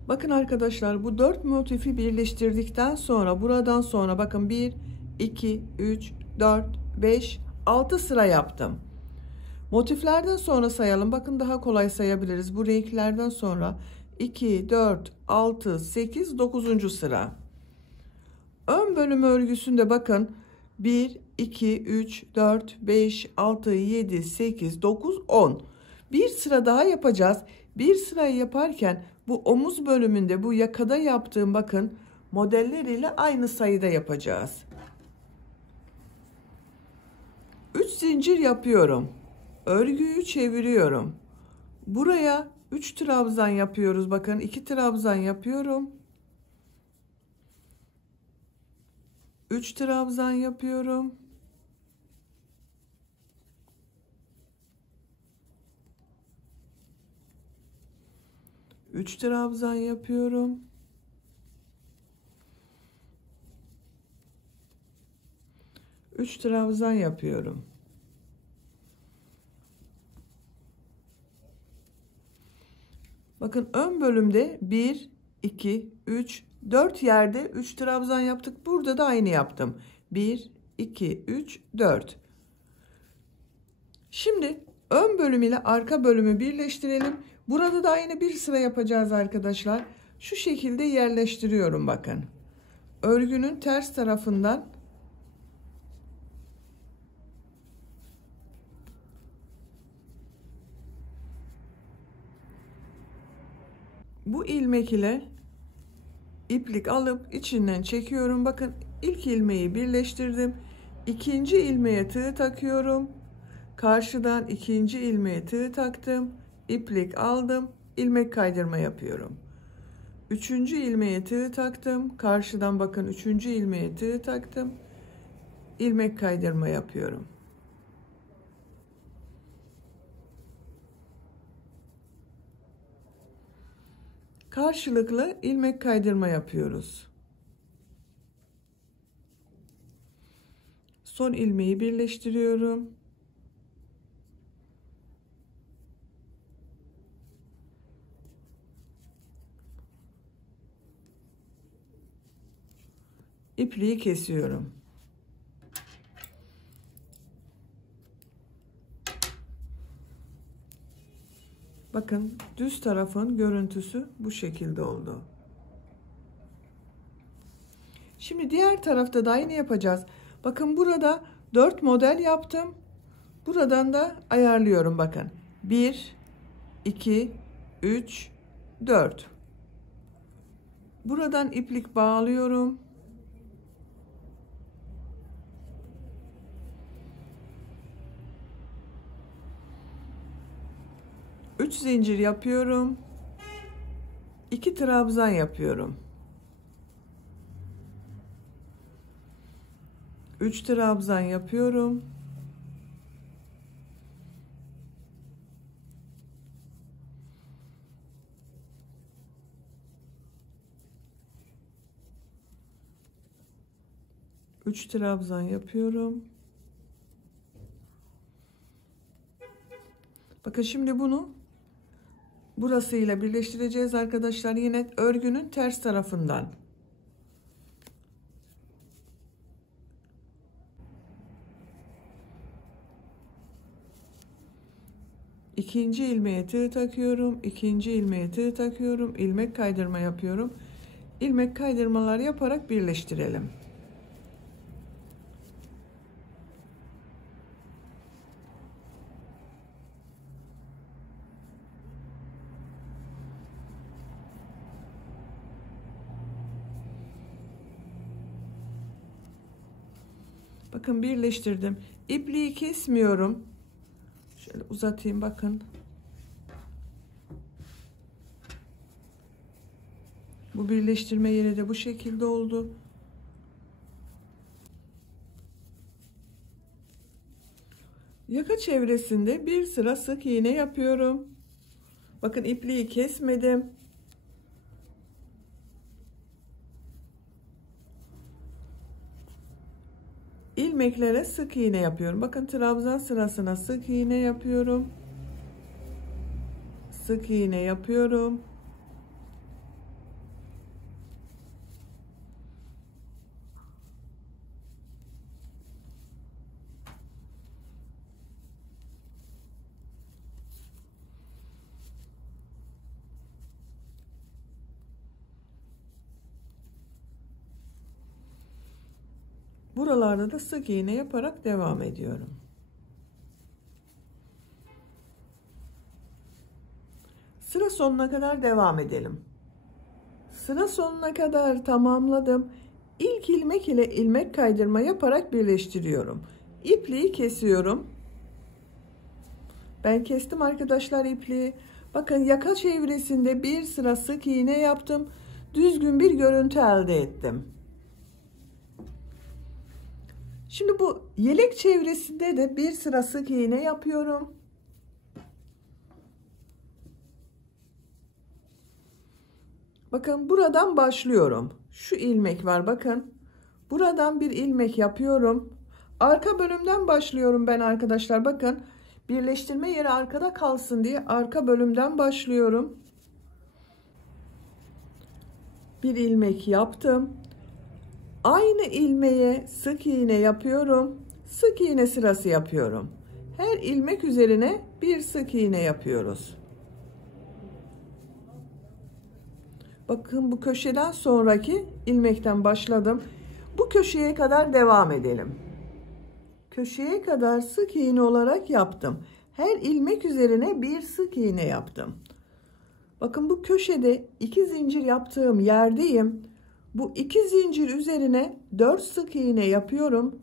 Bakın arkadaşlar bu 4 motifi birleştirdikten sonra buradan sonra bakın 1, 2, 3, 4, 5, 6 sıra yaptım. Motiflerden sonra sayalım. Bakın daha kolay sayabiliriz. Bu renklerden sonra 2, 4, 6, 8, 9. sıra. Ön bölüm örgüsünde bakın 1, 2, 3, 4, 5, 6, 7, 8, 9, 10. Bir sıra daha yapacağız. Bir sırayı yaparken bu omuz bölümünde bu yakada yaptığım bakın modeller ile aynı sayıda yapacağız. 3 zincir yapıyorum. Örgüyü çeviriyorum. Buraya 3 trabzan yapıyoruz. Bakın 2 trabzan yapıyorum. 3 trabzan yapıyorum. 3 trabzan yapıyorum. 3 trabzan yapıyorum. Bakın ön bölümde 1, 2, 3, 4 yerde 3 trabzan yaptık. Burada da aynı yaptım. 1, 2, 3, 4. Şimdi ön bölüm ile arka bölümü birleştirelim. Burada da aynı bir sıra yapacağız arkadaşlar. Şu şekilde yerleştiriyorum bakın. Örgünün ters tarafından bu ilmek ile iplik alıp içinden çekiyorum. Bakın ilk ilmeği birleştirdim. İkinci ilmeğe tığ takıyorum. Karşıdan ikinci ilmeğe tığ taktım. İplik aldım. İlmek kaydırma yapıyorum. Üçüncü ilmeğe tığ taktım. Karşıdan bakın üçüncü ilmeğe tığ taktım. İlmek kaydırma yapıyorum. Karşılıklı ilmek kaydırma yapıyoruz. Son ilmeği birleştiriyorum. İpliği kesiyorum. Bakın düz tarafın görüntüsü bu şekilde oldu. Şimdi diğer tarafta da aynı yapacağız. Bakın burada 4 model yaptım. Buradan da ayarlıyorum bakın. 1, 2, 3, 4. Buradan iplik bağlıyorum. Üç zincir yapıyorum. 2 trabzan yapıyorum. 3 trabzan yapıyorum. Üç trabzan yapıyorum. Bakın şimdi bunu burasıyla birleştireceğiz arkadaşlar. Yine örgünün ters tarafından. İkinci ilmeğe tığ takıyorum. İkinci ilmeğe tığ takıyorum. İlmek kaydırma yapıyorum. İlmek kaydırmalar yaparak birleştirelim. Bakın birleştirdim. İpliği kesmiyorum. Şöyle uzatayım bakın. Bu birleştirme yeri de bu şekilde oldu. Yaka çevresinde bir sıra sık iğne yapıyorum. Bakın ipliği kesmedim. İlmeklere sık iğne yapıyorum. Bakın trabzan sırasına sık iğne yapıyorum. Sık iğne yapıyorum. Buralarda da sık iğne yaparak devam ediyorum. Sıra sonuna kadar devam edelim. Sıra sonuna kadar tamamladım. İlk ilmek ile ilmek kaydırma yaparak birleştiriyorum. İpliği kesiyorum. Ben kestim arkadaşlar ipliği. Bakın yaka çevresinde bir sıra sık iğne yaptım. Düzgün bir görüntü elde ettim. Şimdi bu yelek çevresinde de bir sıra sık iğne yapıyorum. Bakın buradan başlıyorum. Şu ilmek var bakın. Buradan bir ilmek yapıyorum. Arka bölümden başlıyorum ben arkadaşlar. Bakın birleştirme yeri arkada kalsın diye arka bölümden başlıyorum. Bir ilmek yaptım. Aynı ilmeğe sık iğne yapıyorum. Sık iğne sırası yapıyorum. Her ilmek üzerine bir sık iğne yapıyoruz. Bakın bu köşeden sonraki ilmekten başladım. Bu köşeye kadar devam edelim. Köşeye kadar sık iğne olarak yaptım. Her ilmek üzerine bir sık iğne yaptım. Bakın bu köşede 2 zincir yaptığım yerdeyim. Bu 2 zincir üzerine 4 sık iğne yapıyorum.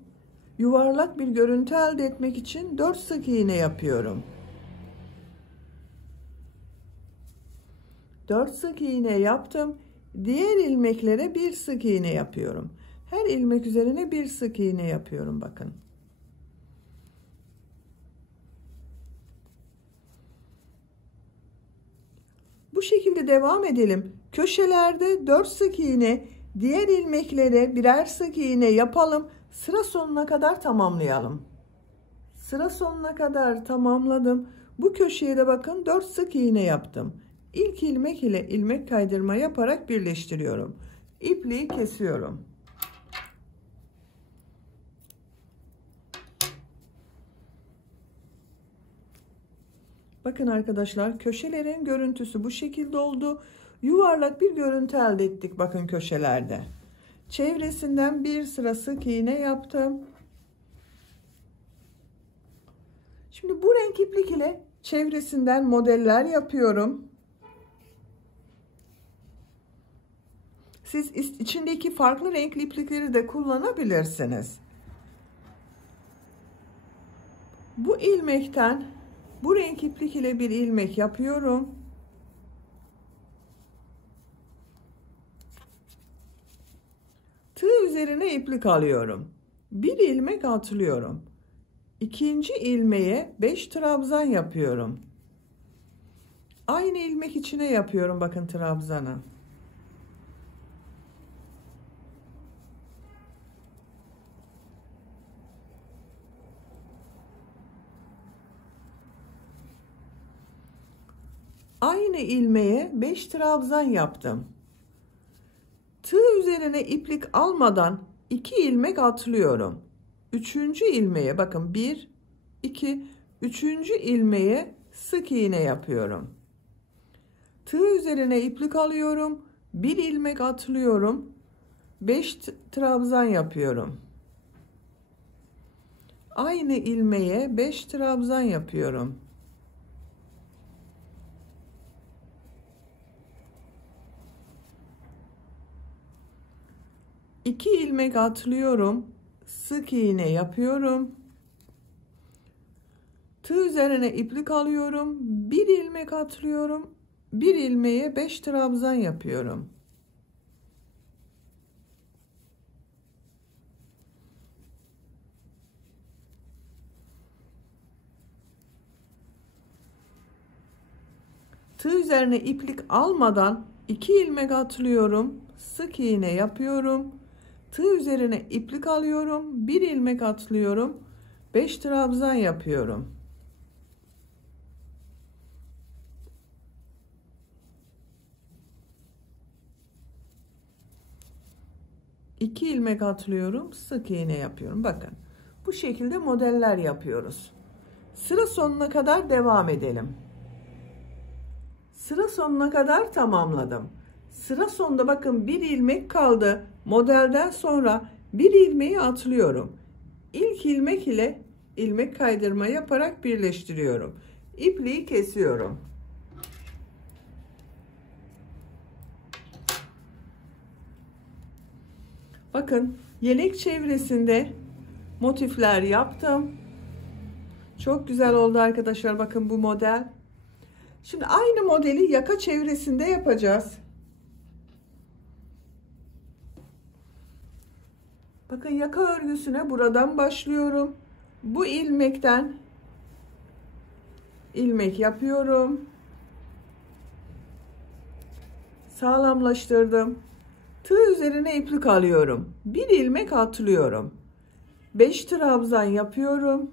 Yuvarlak bir görüntü elde etmek için 4 sık iğne yapıyorum. 4 sık iğne yaptım. Diğer ilmeklere bir sık iğne yapıyorum. Her ilmek üzerine bir sık iğne yapıyorum bakın. Bu şekilde devam edelim. Köşelerde 4 sık iğne, diğer ilmeklere birer sık iğne yapalım. Sıra sonuna kadar tamamlayalım. Sıra sonuna kadar tamamladım. Bu köşeye de bakın 4 sık iğne yaptım. İlk ilmek ile ilmek kaydırma yaparak birleştiriyorum. İpliği kesiyorum. Bakın arkadaşlar köşelerin görüntüsü bu şekilde oldu. Yuvarlak bir görüntü elde ettik bakın köşelerde. Çevresinden bir sıra sık iğne yaptım. Şimdi bu renk iplik ile çevresinden modeller yapıyorum. Siz içindeki farklı renkli iplikleri de kullanabilirsiniz. Bu ilmekten bu renk iplik ile bir ilmek yapıyorum. Tığ üzerine iplik alıyorum. Bir ilmek atlıyorum. İkinci ilmeğe 5 trabzan yapıyorum. Aynı ilmek içine yapıyorum bakın trabzanı. Aynı ilmeğe 5 trabzan yaptım. Tığ üzerine iplik almadan 2 ilmek atlıyorum. Üçüncü ilmeğe bakın 1, 2, üçüncü ilmeğe sık iğne yapıyorum. Tığ üzerine iplik alıyorum. Bir ilmek atlıyorum. 5 trabzan yapıyorum. Aynı ilmeğe 5 trabzan yapıyorum. İki ilmek atlıyorum. Sık iğne yapıyorum. Tığ üzerine iplik alıyorum. Bir ilmek atlıyorum. Bir ilmeğe 5 trabzan yapıyorum. Tığ üzerine iplik almadan 2 ilmek atlıyorum. Sık iğne yapıyorum. Tığ üzerine iplik alıyorum. Bir ilmek atlıyorum. 5 trabzan yapıyorum. İki ilmek atlıyorum. Sık iğne yapıyorum. Bakın. Bu şekilde modeller yapıyoruz. Sıra sonuna kadar devam edelim. Sıra sonuna kadar tamamladım. Sıra sonunda bakın bir ilmek kaldı. Modelden sonra Bir ilmeği atlıyorum. İlk ilmek ile ilmek kaydırma yaparak birleştiriyorum. İpliği kesiyorum. Bakın yelek çevresinde motifler yaptım. Çok güzel oldu arkadaşlar. Bakın bu model. Şimdi aynı modeli yaka çevresinde yapacağız. Bakın yaka örgüsüne buradan başlıyorum. Bu ilmekten ilmek yapıyorum. Sağlamlaştırdım. Tığ üzerine iplik alıyorum. Bir ilmek atlıyorum. 5 trabzan yapıyorum.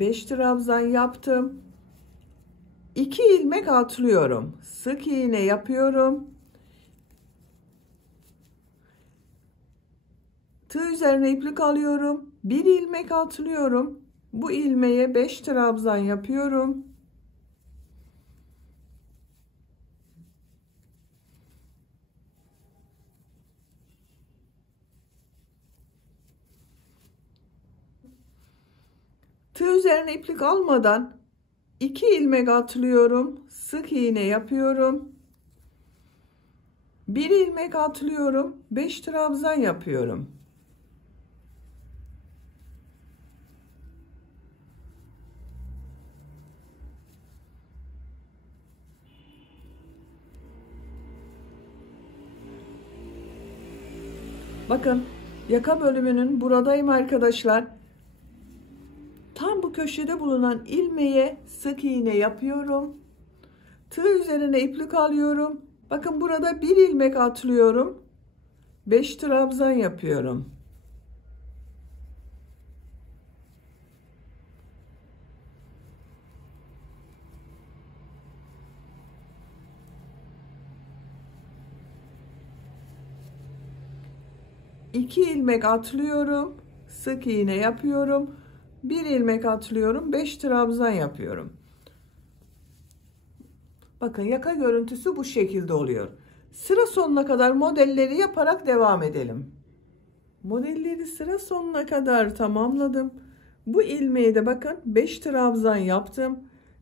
Beş trabzan yaptım. 2 ilmek atlıyorum. Sık iğne yapıyorum. Tığ üzerine iplik alıyorum. Bir ilmek atlıyorum. Bu ilmeğe 5 trabzan yapıyorum. Tığ üzerine iplik almadan 2 ilmek atlıyorum. Sık iğne yapıyorum. Bir ilmek atlıyorum. 5 trabzan yapıyorum. Bakın yaka bölümünün buradayım arkadaşlar. Tam bu köşede bulunan ilmeğe sık iğne yapıyorum. Tığ üzerine iplik alıyorum. Bakın burada bir ilmek atlıyorum. 5 trabzan yapıyorum. İki ilmek atlıyorum. Sık iğne yapıyorum. Bir ilmek atlıyorum. 5 trabzan yapıyorum. Bakın yaka görüntüsü bu şekilde oluyor. Sıra sonuna kadar modelleri yaparak devam edelim. Modelleri sıra sonuna kadar tamamladım. Bu ilmeği de bakın 5 trabzan yaptım.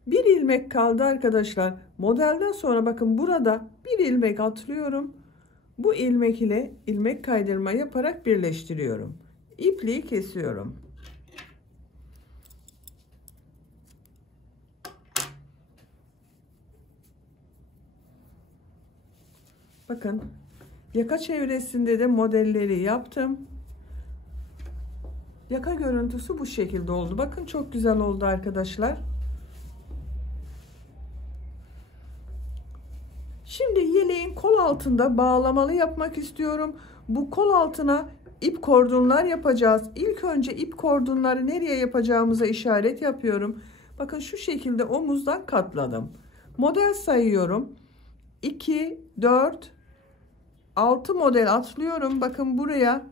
Bir ilmek kaldı arkadaşlar. Modelden sonra bakın burada bir ilmek atlıyorum. Bu ilmek ile ilmek kaydırma yaparak birleştiriyorum. İpliği kesiyorum. Bakın yaka çevresinde de modelleri yaptım. Yaka görüntüsü bu şekilde oldu. Bakın çok güzel oldu arkadaşlar. Şimdi yeleğin kol altında bağlamalı yapmak istiyorum. Bu kol altına ip kordonlar yapacağız. İlk önce ip kordonları nereye yapacağımıza işaret yapıyorum. Bakın şu şekilde omuzdan katladım. Model sayıyorum. 2, 4, 6 model atlıyorum. Bakın buraya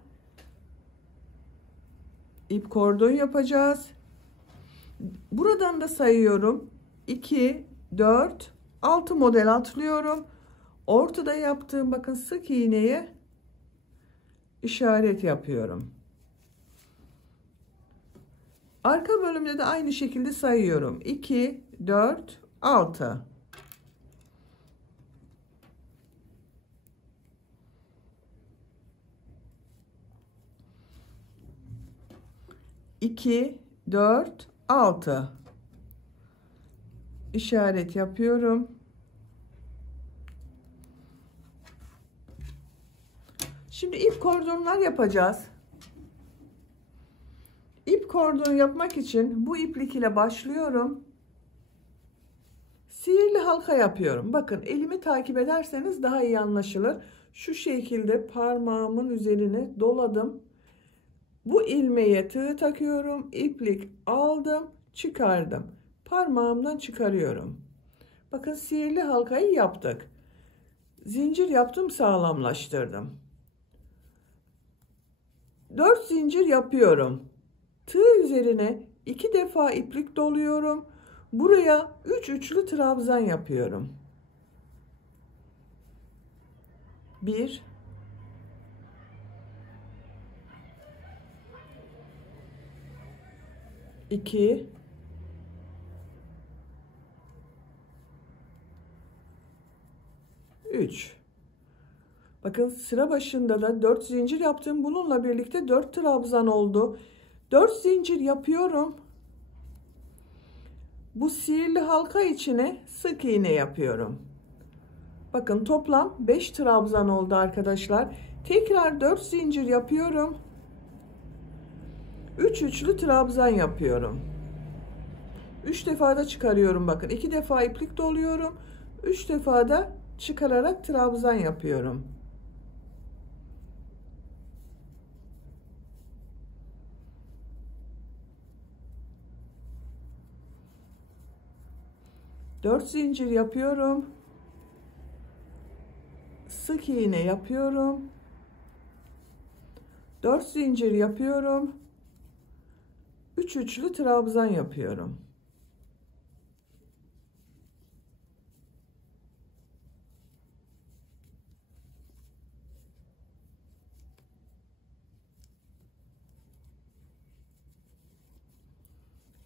ip kordon yapacağız. Buradan da sayıyorum. 2, 4, 6 model atlıyorum. Ortada yaptığım bakın sık iğneye işaret yapıyorum. Arka bölümde de aynı şekilde sayıyorum. 2, 4, 6. İki, 4, 6 işaret yapıyorum. Şimdi ip kordonlar yapacağız. İp kordon yapmak için bu iplik ile başlıyorum. Sihirli halka yapıyorum. Bakın elimi takip ederseniz daha iyi anlaşılır. Şu şekilde parmağımın üzerine doladım. Bu ilmeğe tığ takıyorum. İplik aldım, çıkardım. Parmağımdan çıkarıyorum. Bakın sihirli halkayı yaptık. Zincir yaptım, sağlamlaştırdım. 4 zincir yapıyorum. Tığ üzerine 2 defa iplik doluyorum. Buraya 3 üçlü trabzan yapıyorum. 1 2 3. Bakın sıra başında da 4 zincir yaptım. Bununla birlikte 4 trabzan oldu. 4 zincir yapıyorum. Bu sihirli halka içine sık iğne yapıyorum. Bakın toplam 5 trabzan oldu arkadaşlar. Tekrar 4 zincir yapıyorum. 3 üçlü trabzan yapıyorum. 3 defa da çıkarıyorum bakın. 2 defa iplik doluyorum. 3 defa da çıkararak trabzan yapıyorum. Dört zincir yapıyorum. Sık iğne yapıyorum. 4 zincir yapıyorum. 3 üçlü trabzan yapıyorum.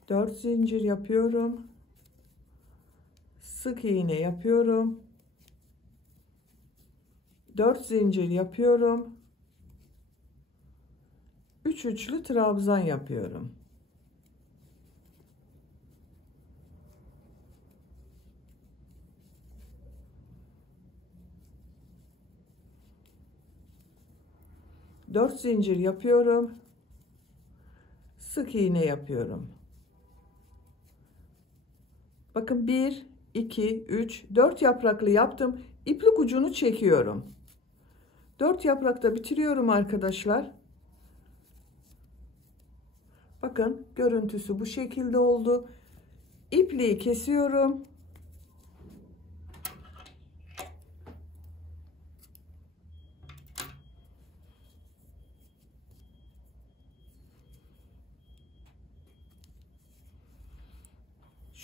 Dört zincir yapıyorum. Sık iğne yapıyorum. 4 zincir yapıyorum. 3 üçlü trabzan yapıyorum. Dört zincir yapıyorum. Sık iğne yapıyorum. Bakın 1 2 3 4 yapraklı yaptım. İplik ucunu çekiyorum. 4 yaprakta bitiriyorum arkadaşlar. Bakın görüntüsü bu şekilde oldu. İpliği kesiyorum.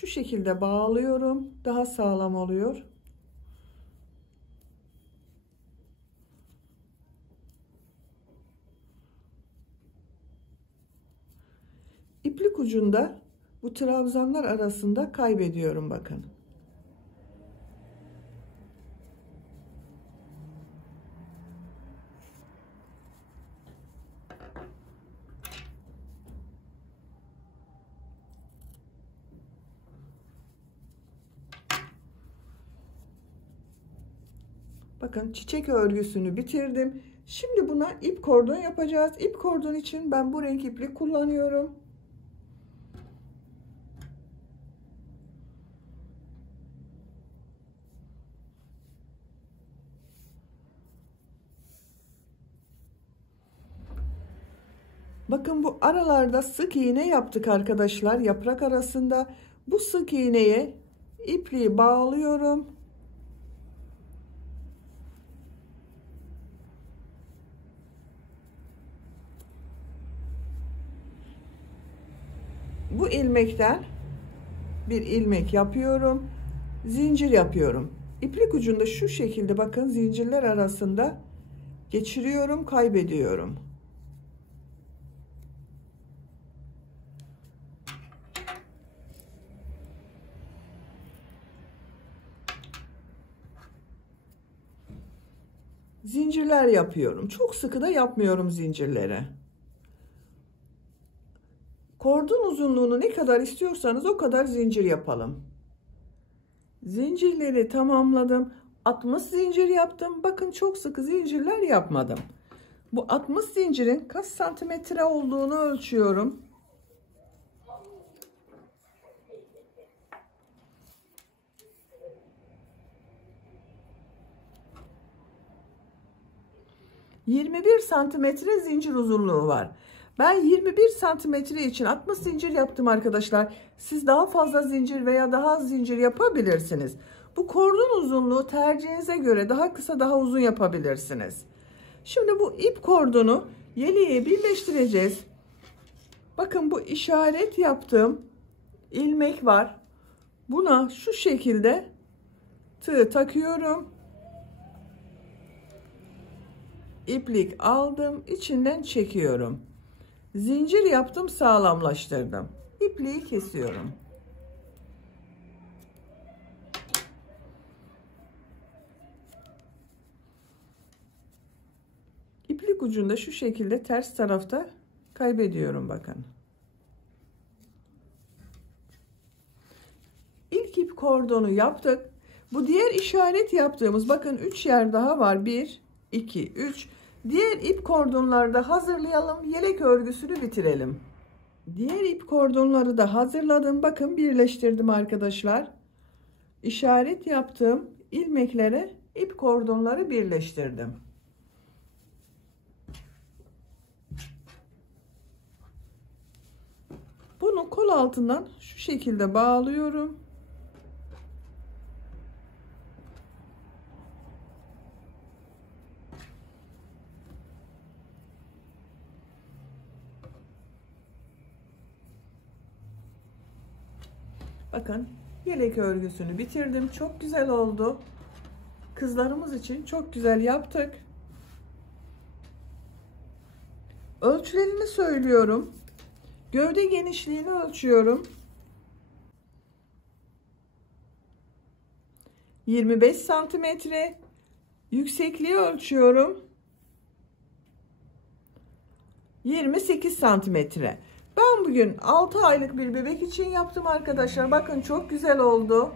Şu şekilde bağlıyorum. Daha sağlam oluyor. İplik ucunda bu trabzanlar arasında kaybediyorum bakın. Bakın çiçek örgüsünü bitirdim. Şimdi buna ip kordon yapacağız. İp kordon için ben bu renk iplik kullanıyorum. Bakın bu aralarda sık iğne yaptık arkadaşlar. Yaprak arasında bu sık iğneye ipliği bağlıyorum. Bu ilmekten bir ilmek yapıyorum. Zincir yapıyorum. İplik ucunda şu şekilde bakın zincirler arasında geçiriyorum, kaybediyorum. Zincirler yapıyorum. Çok sıkı da yapmıyorum zincirleri. Kordon uzunluğunu ne kadar istiyorsanız o kadar zincir yapalım. Zincirleri tamamladım. 60 zincir yaptım. Bakın çok sıkı zincirler yapmadım. Bu 60 zincirin kaç santimetre olduğunu ölçüyorum. ...21 santimetre zincir uzunluğu var. Ben 21 santimetre için 60 zincir yaptım arkadaşlar. Siz daha fazla zincir veya daha az zincir yapabilirsiniz. Bu kordon uzunluğu tercihinize göre daha kısa daha uzun yapabilirsiniz. Şimdi bu ip kordonu Yeleği birleştireceğiz. Bakın bu işaret yaptığım ilmek var. Buna şu şekilde tığ takıyorum. İplik aldım, içinden çekiyorum. Zincir yaptım, sağlamlaştırdım. İpliği kesiyorum. İplik ucunda şu şekilde ters tarafta kaybediyorum bakın. İlk ip kordonu yaptık. Bu diğer işaret yaptığımız bakın 3 yer daha var. 1, 2, 3. Diğer ip kordonları da hazırlayalım. Yelek örgüsünü bitirelim. Diğer ip kordonları da hazırladım. Bakın birleştirdim arkadaşlar. İşaret yaptığım ilmeklere ip kordonları birleştirdim. Bunu kol altından şu şekilde bağlıyorum. Bakın yelek örgüsünü bitirdim. Çok güzel oldu. Kızlarımız için çok güzel yaptık. Ölçülerini söylüyorum. Gövde genişliğini ölçüyorum. 25 santimetre. Yüksekliği ölçüyorum. 28 santimetre. Ben bugün 6 aylık bir bebek için yaptım arkadaşlar. Bakın çok güzel oldu.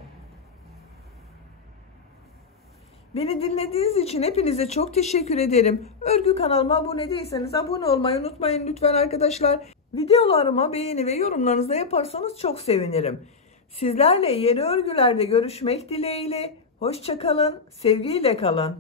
Beni dinlediğiniz için hepinize çok teşekkür ederim. Örgü kanalıma abone değilseniz abone olmayı unutmayın lütfen arkadaşlar. Videolarıma beğeni ve yorumlarınızı da yaparsanız çok sevinirim. Sizlerle yeni örgülerde görüşmek dileğiyle. Hoşça kalın, sevgiyle kalın.